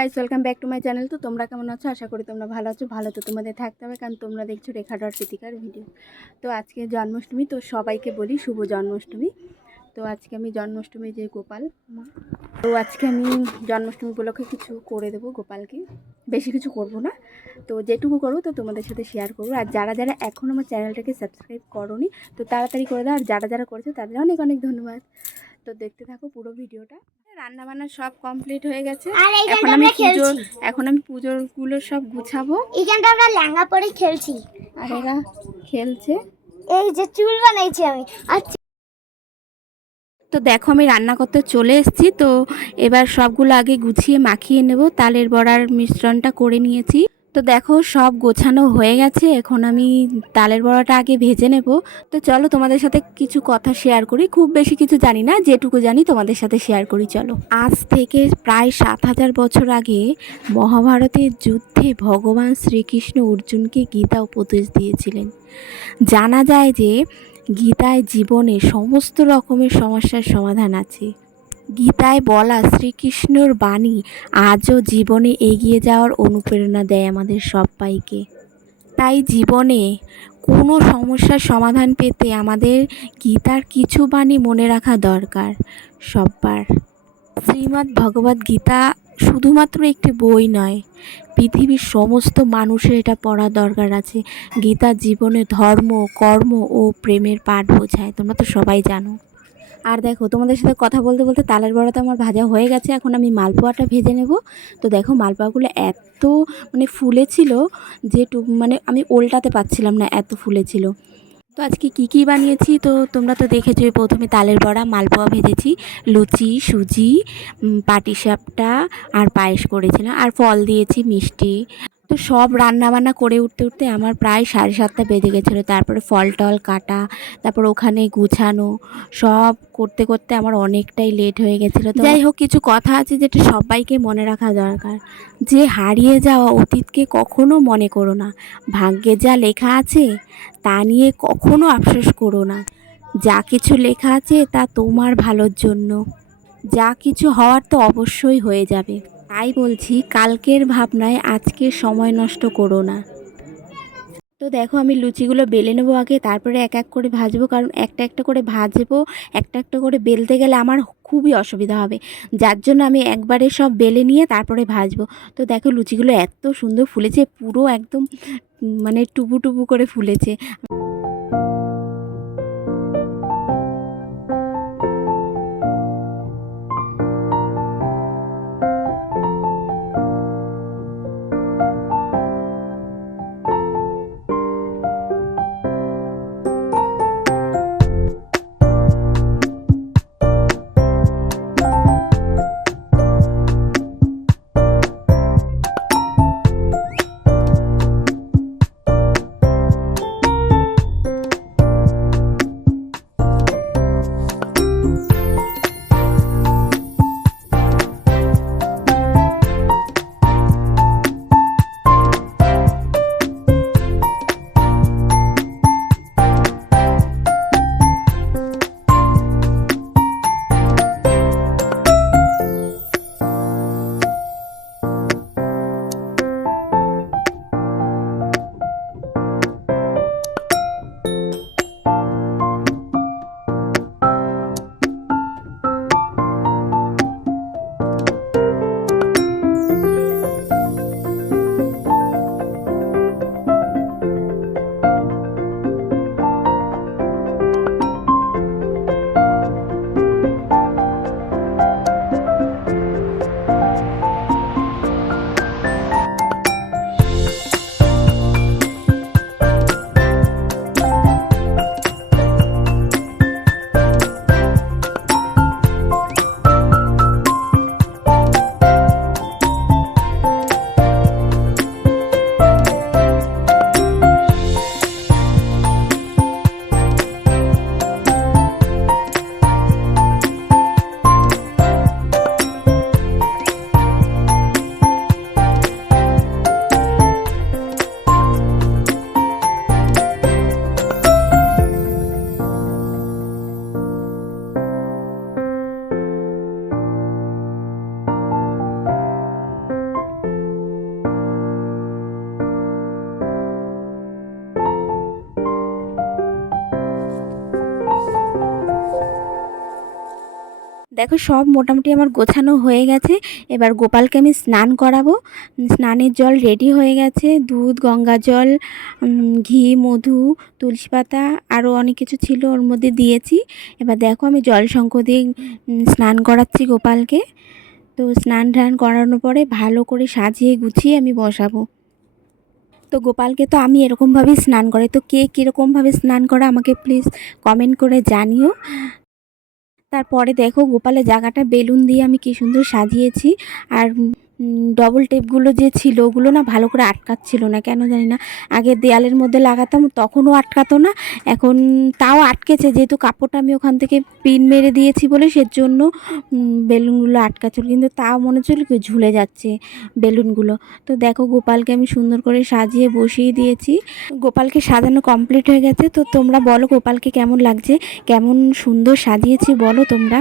Guys, welcome back to my channel. তো তোমরা কেমন আছো? আশা করি তোমরা ভালো আছো। ভালো তো তোমাদের থাকতে হবে, কারণ তোমরা দেখছো রেখা ডট প্রীতিকার ভিডিও। তো আজকে জন্মাষ্টমী, তো সবাইকে বলি শুভ জন্মাষ্টমী। তো আজকে আমি জন্মাষ্টমী যে গোপাল মা, তো আজকে আমি জন্মাষ্টমী উপলক্ষে কিছু করে দেবো গোপালকে। বেশি কিছু করব না, তো যেটুকু করবো তো তোমাদের সাথে শেয়ার করবো। আর যারা যারা এখন আমার চ্যানেলটাকে সাবস্ক্রাইব করোনি, তো তাড়াতাড়ি করে দাও। আর যারা যারা করেছে তাদের অনেক অনেক ধন্যবাদ। তো দেখতে থাকো পুরো ভিডিওটা। রান্না বান্না সব কমপ্লিট হয়ে গেছে। এখন আমি পুজোর গুলো সব গুছাবো। এইখানটা আমরা লেহেঙ্গা পরে খেলছি, আর এরা খেলছে। এই যে চুল বানাইছি আমি। আচ্ছা, তো দেখো আমি রান্না করতে চলে এসেছি। তো এবার সবগুলো আগে গুছিয়ে মাখিয়ে নেব। তালের বড়ার মিশ্রণটা করে নিয়েছি। তো দেখো সব গোছানো হয়ে গেছে। এখন আমি তালের বড়াটা আগে ভেজে নেব। তো চলো তোমাদের সাথে কিছু কথা শেয়ার করি। খুব বেশি কিছু জানি না, যেটুকু জানি তোমাদের সাথে শেয়ার করি। চলো। আজ থেকে প্রায় ৭,০০০ বছর আগে মহাভারতের যুদ্ধে ভগবান শ্রীকৃষ্ণ অর্জুনকে গীতা উপদেশ দিয়েছিলেন। জানা যায় যে গীতায় জীবনে সমস্ত রকমের সমস্যার সমাধান আছে। গীতায় বলা শ্রীকৃষ্ণর বাণী আজও জীবনে এগিয়ে যাওয়ার অনুপ্রেরণা দেয় আমাদের সবাইকে। তাই জীবনে কোনো সমস্যার সমাধান পেতে আমাদের গীতার কিছু বাণী মনে রাখা দরকার সবার। শ্রীমদ্ ভগবদ গীতা শুধুমাত্র একটি বই নয়, পৃথিবীর সমস্ত মানুষের এটা পড়া দরকার আছে। গীতা জীবনে ধর্ম, কর্ম ও প্রেমের পাঠ বোঝায়, তোমরা তো সবাই জানো। আর দেখো তোমাদের সাথে কথা বলতে বলতে তালের বড়া তো আমার ভাজা হয়ে গেছে। এখন আমি মালপোয়াটা ভেজে নেব। তো দেখো মালপোয়াগুলো এত ফুলেছিল যে আমি ওল্টাতে পারছিলাম না, এত ফুলেছিল। তো আজকে কী বানিয়েছি তো তোমরা তো দেখেছো। প্রথমে তালের বড়া, মালপোয়া ভেজেছি, লুচি, সুজি, পাটিসাপটা আর পায়েস করেছিলাম, আর ফল দিয়েছি, মিষ্টি। তো সব রান্নাবান্না করে উঠতে উঠতে আমার প্রায় 7:30 বেজে গেছিলো। তারপরে ফল টল কাটা, তারপর ওখানে গুছানো, সব করতে করতে আমার অনেকটাই লেট হয়ে গেছিলো। তো যাই হোক, কিছু কথা আছে যেটা সবাইকে মনে রাখা দরকার, যে হারিয়ে যাওয়া অতীতকে কখনো মনে করো না। ভাগ্যে যা লেখা আছে তা নিয়ে কখনো আফসোস করো না। যা কিছু লেখা আছে তা তোমার ভালোর জন্য। যা কিছু হওয়ার তো অবশ্যই হয়ে যাবে। তাই বলছি, কালকের ভাবনায় আজকে সময় নষ্ট করো না। তো দেখো আমি লুচিগুলো বেলে নেবো আগে, তারপরে এক এক করে ভাজবো। কারণ একটা একটা করে ভাজবো, একটা একটা করে বেলতে গেলে আমার খুবই অসুবিধা হবে। যার জন্য আমি একবারে সব বেলে নিয়ে তারপরে ভাজবো। তো দেখো লুচিগুলো এত সুন্দর ফুলেছে, পুরো একদম টুবু টুবু করে ফুলেছে। দেখো সব মোটামুটি আমার গোছানো হয়ে গেছে। এবার গোপালকে আমি স্নান করাবো। স্নানের জল রেডি হয়ে গেছে, দুধ, গঙ্গা জল, ঘি, মধু, তুলসী পাতা, আরও অনেক কিছু ছিল ওর মধ্যে দিয়েছি। এবার দেখো আমি জল শঙ্খ দিয়ে স্নান করাচ্ছি গোপালকে। তো স্নান টান করানোর পরে ভালো করে সাজিয়ে গুছিয়ে আমি বসাবো। তো গোপালকে তো আমি এরকমভাবেই স্নান করাই। তো কে কীরকমভাবে স্নান করা আমাকে প্লিজ কমেন্ট করে জানিও। তারপরে দেখো গোপালের জায়গাটা বেলুন দিয়ে আমি কি সুন্দর সাজিয়েছি। আর ডবল টেপগুলো যে ছিল ওগুলো না ভালো করে আটকাচ্ছিল না, কেন জানি না। আগে দেয়ালের মধ্যে লাগাতাম তখনও আটকাতো না, এখন তাও আটকেছে, যেহেতু কাপড়টা আমি ওখান থেকে পিন মেরে দিয়েছি বলে সেজন্য বেলুনগুলো আটকাচ্ছিল, কিন্তু তাও মনে হচ্ছিল কি ঝুলে যাচ্ছে বেলুনগুলো। তো দেখো গোপালকে আমি সুন্দর করে সাজিয়ে বসিয়ে দিয়েছি। গোপালকে সাজানো কমপ্লিট হয়ে গেছে। তো তোমরা বলো গোপালকে কেমন লাগছে, কেমন সুন্দর সাজিয়েছি বলো তোমরা।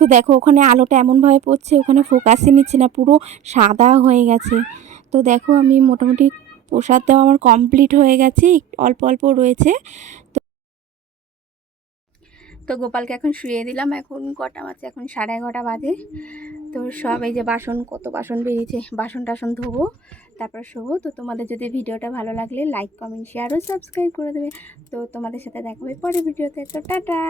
তো দেখো ওখানে আলোটা এমনভাবে পড়ছে, ওখানে ফোকাসই নিচ্ছে না, পুরো সাদা হয়ে গেছে। তো দেখো আমি মোটামুটি প্রসাদ দেওয়া আমার কমপ্লিট হয়ে গেছে, অল্প অল্প রয়েছে। তো গোপালকে এখন শুয়ে দিলাম। এখন কটা বাজে, এখন 11:30 বাজে। তো সব এই যে বাসন, কত বাসন বেরিয়েছে, বাসন টাসন ধোবো, তারপর শোবো। তো তোমাদের যদি ভিডিওটা ভালো লাগলে লাইক, কমেন্ট, শেয়ার ও সাবস্ক্রাইব করে দেবে। তো তোমাদের সাথে দেখা হবে পরের ভিডিওতে। তো টাটা।